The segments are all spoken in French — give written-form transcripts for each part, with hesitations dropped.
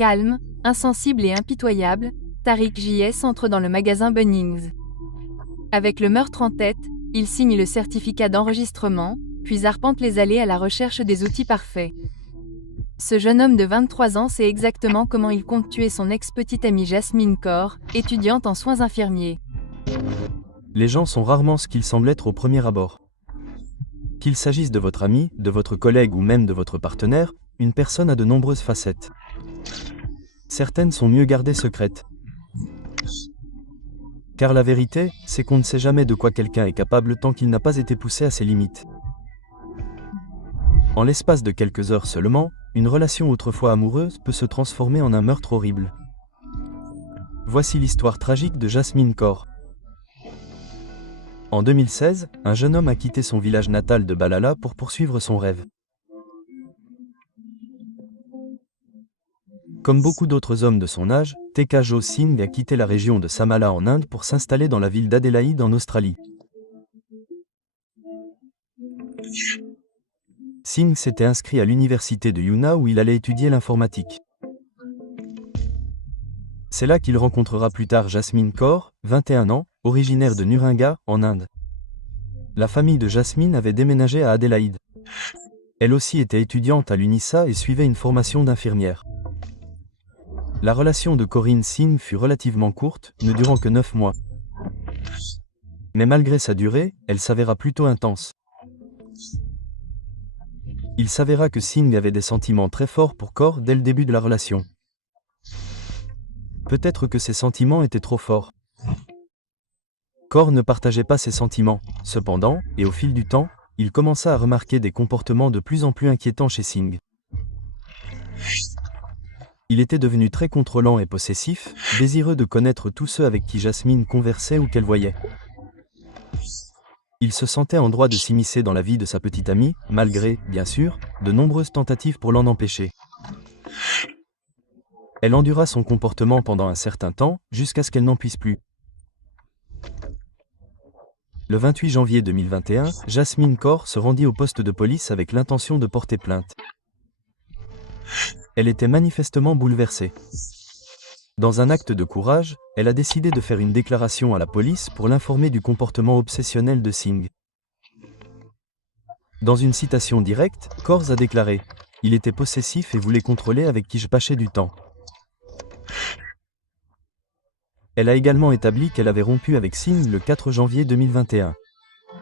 Calme, insensible et impitoyable, Tariq J.S. entre dans le magasin Bunnings. Avec le meurtre en tête, il signe le certificat d'enregistrement, puis arpente les allées à la recherche des outils parfaits. Ce jeune homme de 23 ans sait exactement comment il compte tuer son ex-petite amie Jasmine Kaur, étudiante en soins infirmiers. Les gens sont rarement ce qu'ils semblent être au premier abord. Qu'il s'agisse de votre ami, de votre collègue ou même de votre partenaire, une personne a de nombreuses facettes. Certaines sont mieux gardées secrètes. Car la vérité, c'est qu'on ne sait jamais de quoi quelqu'un est capable tant qu'il n'a pas été poussé à ses limites. En l'espace de quelques heures seulement, une relation autrefois amoureuse peut se transformer en un meurtre horrible. Voici l'histoire tragique de Jasmine Kaur. En 2016, un jeune homme a quitté son village natal de Balala pour poursuivre son rêve. Comme beaucoup d'autres hommes de son âge, Tekajot Singh a quitté la région de Samala en Inde pour s'installer dans la ville d'Adélaïde en Australie. Singh s'était inscrit à l'université de Yuna où il allait étudier l'informatique. C'est là qu'il rencontrera plus tard Jasmine Kaur, 21 ans, originaire de Nuringa, en Inde. La famille de Jasmine avait déménagé à Adélaïde. Elle aussi était étudiante à l'UNISA et suivait une formation d'infirmière. La relation de Corinne Singh fut relativement courte, ne durant que 9 mois. Mais malgré sa durée, elle s'avéra plutôt intense. Il s'avéra que Singh avait des sentiments très forts pour Kaur dès le début de la relation. Peut-être que ces sentiments étaient trop forts. Kaur ne partageait pas ses sentiments, cependant, et au fil du temps, il commença à remarquer des comportements de plus en plus inquiétants chez Singh. Il était devenu très contrôlant et possessif, désireux de connaître tous ceux avec qui Jasmine conversait ou qu'elle voyait. Il se sentait en droit de s'immiscer dans la vie de sa petite amie, malgré, bien sûr, de nombreuses tentatives pour l'en empêcher. Elle endura son comportement pendant un certain temps, jusqu'à ce qu'elle n'en puisse plus. Le 28 janvier 2021, Jasmine Kaur se rendit au poste de police avec l'intention de porter plainte. Elle était manifestement bouleversée. Dans un acte de courage, elle a décidé de faire une déclaration à la police pour l'informer du comportement obsessionnel de Singh. Dans une citation directe, Kaur a déclaré « Il était possessif et voulait contrôler avec qui je passais du temps ». Elle a également établi qu'elle avait rompu avec Singh le 4 janvier 2021.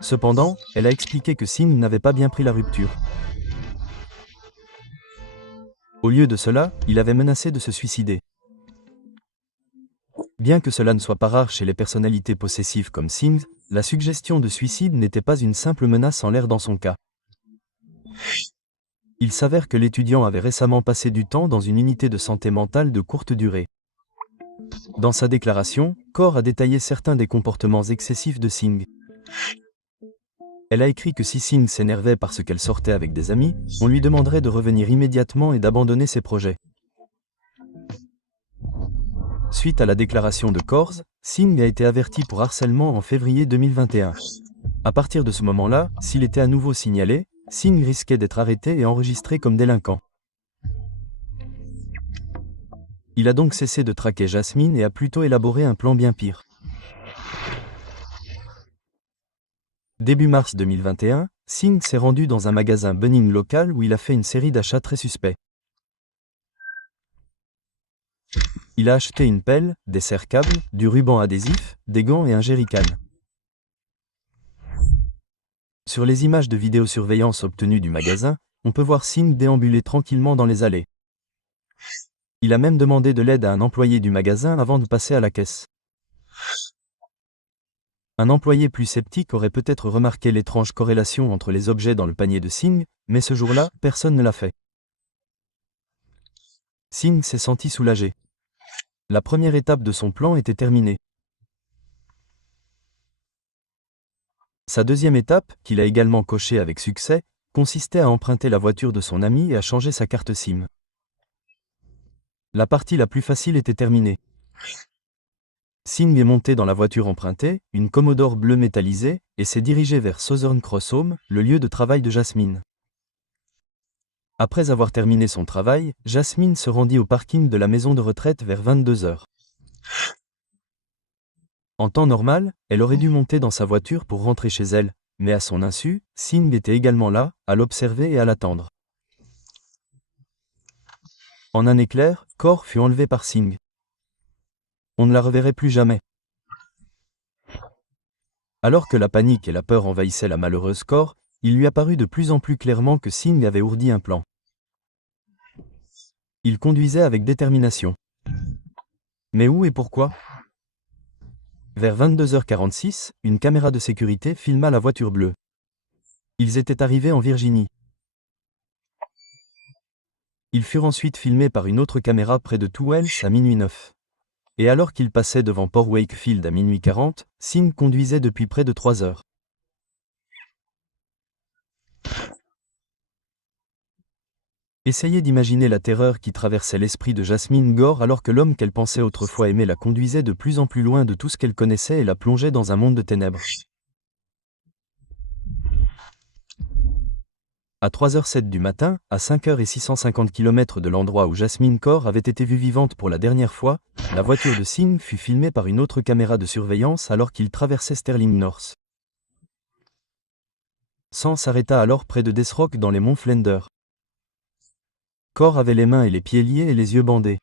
Cependant, elle a expliqué que Singh n'avait pas bien pris la rupture. Au lieu de cela, il avait menacé de se suicider. Bien que cela ne soit pas rare chez les personnalités possessives comme Singh, la suggestion de suicide n'était pas une simple menace en l'air dans son cas. Il s'avère que l'étudiant avait récemment passé du temps dans une unité de santé mentale de courte durée. Dans sa déclaration, Kaur a détaillé certains des comportements excessifs de Singh. Elle a écrit que si Singh s'énervait parce qu'elle sortait avec des amis, on lui demanderait de revenir immédiatement et d'abandonner ses projets. Suite à la déclaration de Kaur, Singh a été averti pour harcèlement en février 2021. À partir de ce moment-là, s'il était à nouveau signalé, Singh risquait d'être arrêté et enregistré comme délinquant. Il a donc cessé de traquer Jasmine et a plutôt élaboré un plan bien pire. Début mars 2021, Singh s'est rendu dans un magasin Bunnings local où il a fait une série d'achats très suspects. Il a acheté une pelle, des serre-câbles, du ruban adhésif, des gants et un jerrycan. Sur les images de vidéosurveillance obtenues du magasin, on peut voir Singh déambuler tranquillement dans les allées. Il a même demandé de l'aide à un employé du magasin avant de passer à la caisse. Un employé plus sceptique aurait peut-être remarqué l'étrange corrélation entre les objets dans le panier de Singh, mais ce jour-là, personne ne l'a fait. Singh s'est senti soulagé. La première étape de son plan était terminée. Sa deuxième étape, qu'il a également cochée avec succès, consistait à emprunter la voiture de son ami et à changer sa carte SIM. La partie la plus facile était terminée. Singh est monté dans la voiture empruntée, une Commodore bleue métallisée, et s'est dirigé vers Southern Cross Home, le lieu de travail de Jasmine. Après avoir terminé son travail, Jasmine se rendit au parking de la maison de retraite vers 22 heures. En temps normal, elle aurait dû monter dans sa voiture pour rentrer chez elle, mais à son insu, Singh était également là, à l'observer et à l'attendre. En un éclair, Kaur fut enlevé par Singh. On ne la reverrait plus jamais. Alors que la panique et la peur envahissaient la malheureuse Kaur, il lui apparut de plus en plus clairement que Singh avait ourdi un plan. Il conduisait avec détermination. Mais où et pourquoi ? Vers 22h46, une caméra de sécurité filma la voiture bleue. Ils étaient arrivés en Virginie. Ils furent ensuite filmés par une autre caméra près de Two Wells à minuit 9. Et alors qu'ils passaient devant Port Wakefield à minuit 40, Singh conduisait depuis près de 3 heures. Essayez d'imaginer la terreur qui traversait l'esprit de Jasmine Kaur alors que l'homme qu'elle pensait autrefois aimer la conduisait de plus en plus loin de tout ce qu'elle connaissait et la plongeait dans un monde de ténèbres. À 3h07 du matin, à 5h et 650 km de l'endroit où Jasmine Kaur avait été vue vivante pour la dernière fois, la voiture de Singh fut filmée par une autre caméra de surveillance alors qu'il traversait Sterling North. Sam s'arrêta alors près de Death Rock dans les monts Flender. Kaur avait les mains et les pieds liés et les yeux bandés.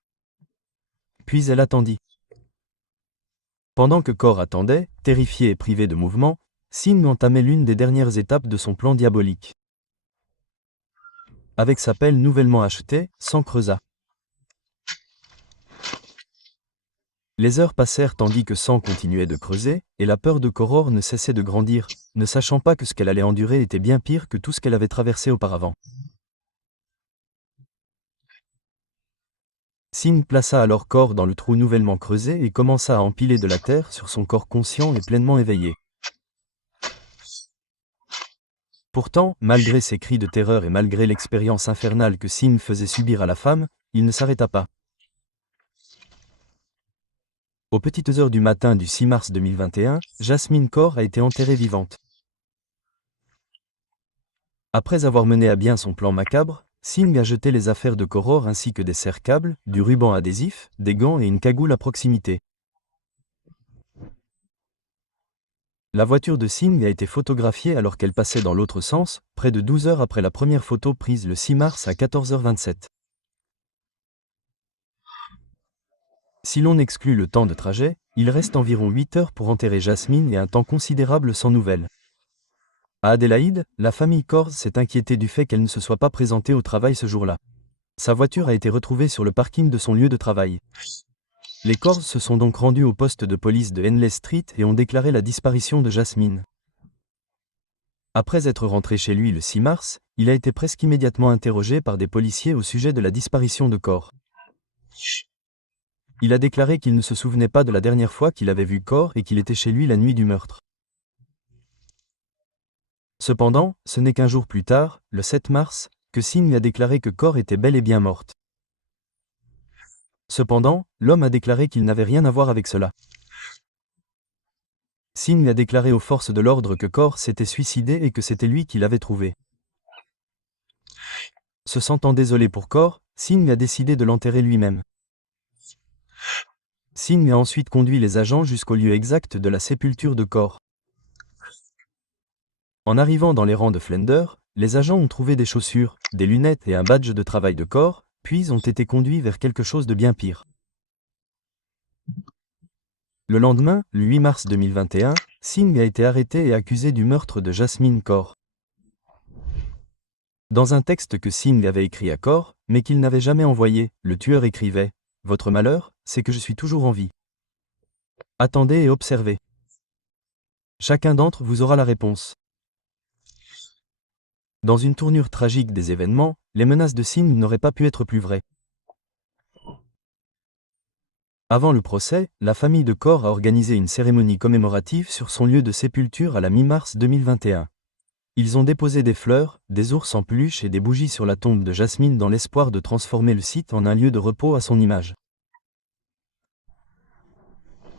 Puis elle attendit. Pendant que Kaur attendait, terrifié et privé de mouvement, Singh entamait l'une des dernières étapes de son plan diabolique. Avec sa pelle nouvellement achetée, Sam creusa. Les heures passèrent tandis que Sam continuait de creuser, et la peur de Kaur ne cessait de grandir, ne sachant pas que ce qu'elle allait endurer était bien pire que tout ce qu'elle avait traversé auparavant. Singh plaça alors Kaur dans le trou nouvellement creusé et commença à empiler de la terre sur son corps conscient et pleinement éveillé. Pourtant, malgré ses cris de terreur et malgré l'expérience infernale que Singh faisait subir à la femme, il ne s'arrêta pas. Aux petites heures du matin du 6 mars 2021, Jasmine Kaur a été enterrée vivante. Après avoir mené à bien son plan macabre, Singh a jeté les affaires de Kaur ainsi que des serre-câbles, du ruban adhésif, des gants et une cagoule à proximité. La voiture de Singh a été photographiée alors qu'elle passait dans l'autre sens, près de 12 heures après la première photo prise le 6 mars à 14h27. Si l'on exclut le temps de trajet, il reste environ 8 heures pour enterrer Jasmine et un temps considérable sans nouvelles. À Adélaïde, la famille Kaur s'est inquiétée du fait qu'elle ne se soit pas présentée au travail ce jour-là. Sa voiture a été retrouvée sur le parking de son lieu de travail. Les Kaur se sont donc rendus au poste de police de Henley Street et ont déclaré la disparition de Jasmine. Après être rentré chez lui le 6 mars, il a été presque immédiatement interrogé par des policiers au sujet de la disparition de Kaur. Il a déclaré qu'il ne se souvenait pas de la dernière fois qu'il avait vu Kaur et qu'il était chez lui la nuit du meurtre. Cependant, ce n'est qu'un jour plus tard, le 7 mars, que Singh a déclaré que Kaur était bel et bien morte. Cependant, l'homme a déclaré qu'il n'avait rien à voir avec cela. Singh a déclaré aux forces de l'ordre que Kaur s'était suicidé et que c'était lui qui l'avait trouvé. Se sentant désolé pour Kaur, Singh a décidé de l'enterrer lui-même. Singh a ensuite conduit les agents jusqu'au lieu exact de la sépulture de Kaur. En arrivant dans les rangs de Flender, les agents ont trouvé des chaussures, des lunettes et un badge de travail de Kaur, puis ont été conduits vers quelque chose de bien pire. Le lendemain, le 8 mars 2021, Singh a été arrêté et accusé du meurtre de Jasmine Kaur. Dans un texte que Singh avait écrit à Kaur, mais qu'il n'avait jamais envoyé, le tueur écrivait « Votre malheur, c'est que je suis toujours en vie. Attendez et observez. Chacun d'entre vous aura la réponse. » Dans une tournure tragique des événements, les menaces de Singh n'auraient pas pu être plus vraies. Avant le procès, la famille de Kaur a organisé une cérémonie commémorative sur son lieu de sépulture à la mi-mars 2021. Ils ont déposé des fleurs, des ours en peluche et des bougies sur la tombe de Jasmine dans l'espoir de transformer le site en un lieu de repos à son image.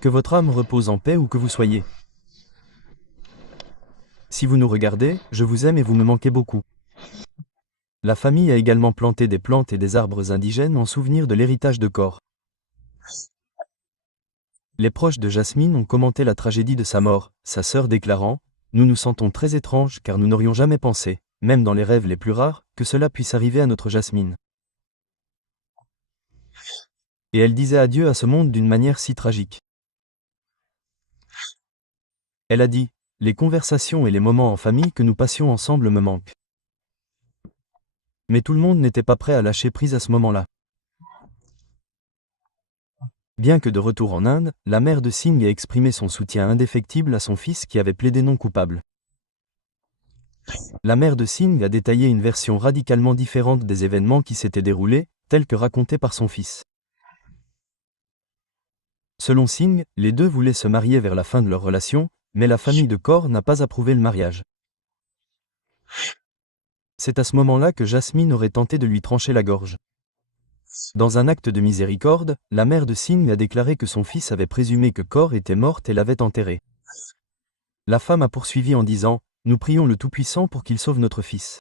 Que votre âme repose en paix où que vous soyez. Si vous nous regardez, je vous aime et vous me manquez beaucoup. La famille a également planté des plantes et des arbres indigènes en souvenir de l'héritage de Kor. Les proches de Jasmine ont commenté la tragédie de sa mort, sa sœur déclarant « Nous nous sentons très étranges car nous n'aurions jamais pensé, même dans les rêves les plus rares, que cela puisse arriver à notre Jasmine. » Et elle disait adieu à ce monde d'une manière si tragique. Elle a dit « Les conversations et les moments en famille que nous passions ensemble me manquent. » Mais tout le monde n'était pas prêt à lâcher prise à ce moment-là. Bien que de retour en Inde, la mère de Singh a exprimé son soutien indéfectible à son fils qui avait plaidé non coupable. La mère de Singh a détaillé une version radicalement différente des événements qui s'étaient déroulés, tels que racontés par son fils. Selon Singh, les deux voulaient se marier vers la fin de leur relation, mais la famille de Kaur n'a pas approuvé le mariage. C'est à ce moment-là que Jasmine aurait tenté de lui trancher la gorge. Dans un acte de miséricorde, la mère de Singh a déclaré que son fils avait présumé que Kaur était morte et l'avait enterrée. La femme a poursuivi en disant « Nous prions le Tout-Puissant pour qu'il sauve notre fils. »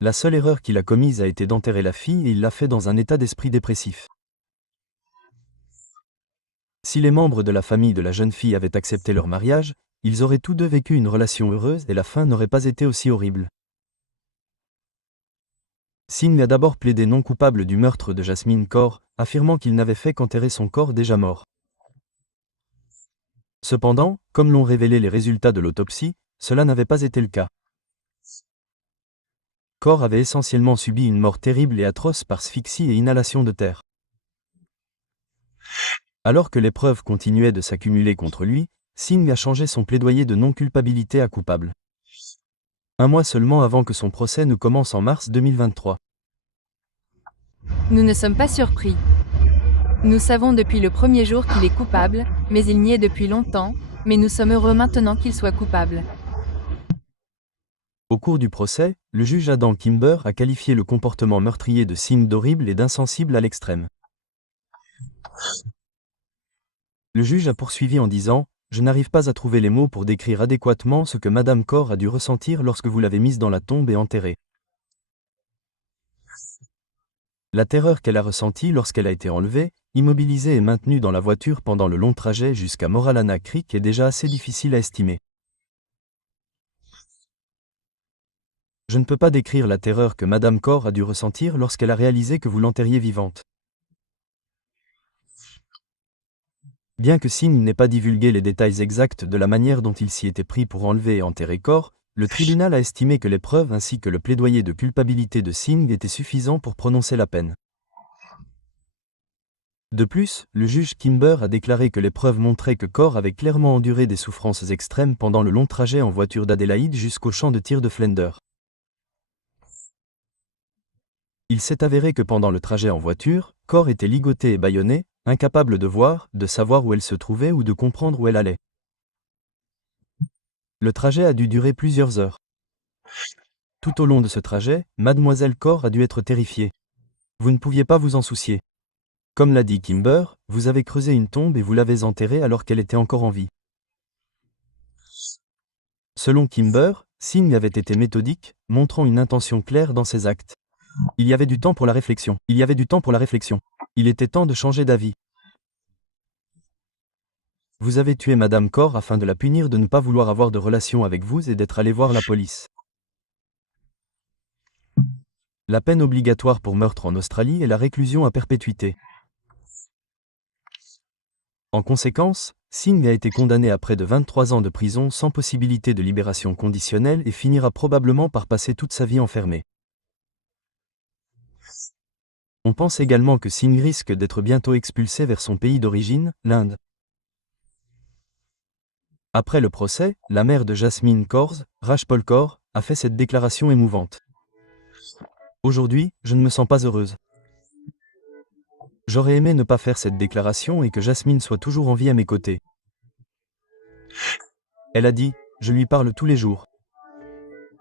La seule erreur qu'il a commise a été d'enterrer la fille et il l'a fait dans un état d'esprit dépressif. Si les membres de la famille de la jeune fille avaient accepté leur mariage, ils auraient tous deux vécu une relation heureuse et la fin n'aurait pas été aussi horrible. Singh a d'abord plaidé non coupable du meurtre de Jasmine Kaur, affirmant qu'il n'avait fait qu'enterrer son corps déjà mort. Cependant, comme l'ont révélé les résultats de l'autopsie, cela n'avait pas été le cas. Kaur avait essentiellement subi une mort terrible et atroce par asphyxie et inhalation de terre. Alors que les preuves continuaient de s'accumuler contre lui, Singh a changé son plaidoyer de non-culpabilité à coupable. Un mois seulement avant que son procès ne commence en mars 2023. Nous ne sommes pas surpris. Nous savons depuis le premier jour qu'il est coupable, mais il n'y est depuis longtemps, mais nous sommes heureux maintenant qu'il soit coupable. Au cours du procès, le juge Adam Kimber a qualifié le comportement meurtrier de Singh d'horrible et d'insensible à l'extrême. Le juge a poursuivi en disant « Je n'arrive pas à trouver les mots pour décrire adéquatement ce que Madame Kaur a dû ressentir lorsque vous l'avez mise dans la tombe et enterrée. La terreur qu'elle a ressentie lorsqu'elle a été enlevée, immobilisée et maintenue dans la voiture pendant le long trajet jusqu'à Moralana Creek est déjà assez difficile à estimer. Je ne peux pas décrire la terreur que Madame Kaur a dû ressentir lorsqu'elle a réalisé que vous l'enterriez vivante. » Bien que Singh n'ait pas divulgué les détails exacts de la manière dont il s'y était pris pour enlever et enterrer Kaur, le tribunal a estimé que les preuves ainsi que le plaidoyer de culpabilité de Singh étaient suffisants pour prononcer la peine. De plus, le juge Kimber a déclaré que les preuves montraient que Kaur avait clairement enduré des souffrances extrêmes pendant le long trajet en voiture d'Adélaïde jusqu'au champ de tir de Flender. Il s'est avéré que pendant le trajet en voiture, Kaur était ligotée et bâillonnée, incapable de voir, de savoir où elle se trouvait ou de comprendre où elle allait. Le trajet a dû durer plusieurs heures. Tout au long de ce trajet, Mademoiselle Kaur a dû être terrifiée. Vous ne pouviez pas vous en soucier. Comme l'a dit Kimber, vous avez creusé une tombe et vous l'avez enterrée alors qu'elle était encore en vie. Selon Kimber, Singh avait été méthodique, montrant une intention claire dans ses actes. Il y avait du temps pour la réflexion. Il était temps de changer d'avis. Vous avez tué Madame Kaur afin de la punir de ne pas vouloir avoir de relation avec vous et d'être allé voir la police. La peine obligatoire pour meurtre en Australie est la réclusion à perpétuité. En conséquence, Singh a été condamné à près de 23 ans de prison sans possibilité de libération conditionnelle et finira probablement par passer toute sa vie enfermé. On pense également que Singh risque d'être bientôt expulsé vers son pays d'origine, l'Inde. Après le procès, la mère de Jasmine Kaur, Rajpal Kaur, a fait cette déclaration émouvante. Aujourd'hui, je ne me sens pas heureuse. J'aurais aimé ne pas faire cette déclaration et que Jasmine soit toujours en vie à mes côtés. Elle a dit, je lui parle tous les jours.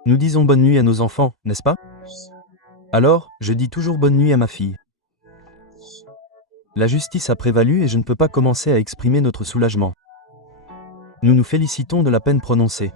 Nous disons bonne nuit à nos enfants, n'est-ce pas? Alors, je dis toujours bonne nuit à ma fille. La justice a prévalu et je ne peux pas commencer à exprimer notre soulagement. Nous nous félicitons de la peine prononcée.